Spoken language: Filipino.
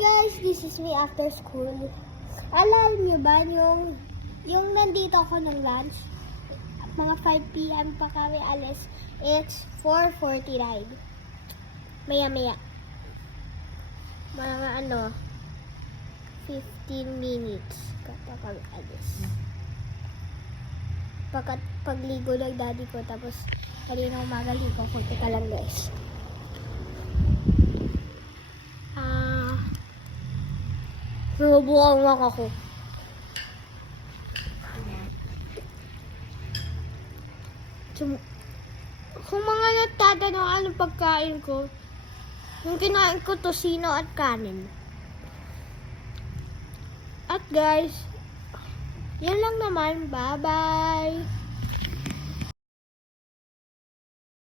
guys, this is me after school. Alam niyo ba yung nandito ako ng lunch? Mga 5 p.m. pa kami alis. It's 4:49. Maya-maya. Mga 15 minutes kapag kami alis. Pagligo ng daddy ko, tapos kanina umaga ligo ko. Teka lang guys. Nabuwang ako. Kung mga nagtatanong anong pagkain ko, yung kinain ko tosino at kanin. At guys, yan lang naman. Bye-bye!